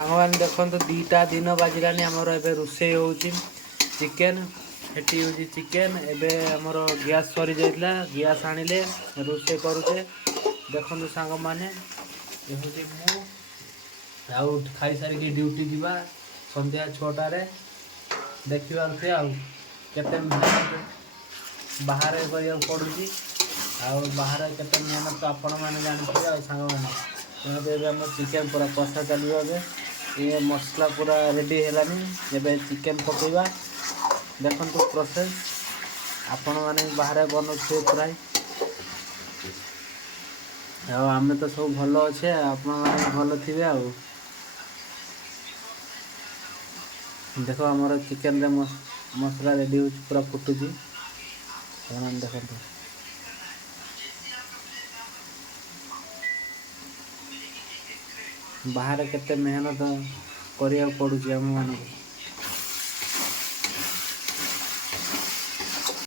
सामान देखो दीटा दिन बाजिलानी आमर एबे रोषे होउची चिकेन हेटी होउची चिकेन एबे आमर गैस सरी जाइतला गैस आनिले रोषे करूचे देखो सांग माने ये होउची मु आउ खाई सारी ड्यूटी जीवा संध्या 6टा रे देखिबा से आउ केते बाहर करिया पड़ुची आउ बाहर केते मेहनत तो आपण माने जानथि आ सांग माने एबे हम चिकेन पूरा कषा चलिबा बे ये मसला पूरा रेडी हेलानी एबे चिकेन पकेबा देखंतु प्रोसेस आपण माने बाहर बनउछे प्राय आ आमे तो सब भलो अच्छे आपण माने भलो थिबे आ देखो हमारा चिकेन रे मसला रेडी हो पूरा फुटुची देखो बाहर केते मेहनत करिया पड़ुची हम माने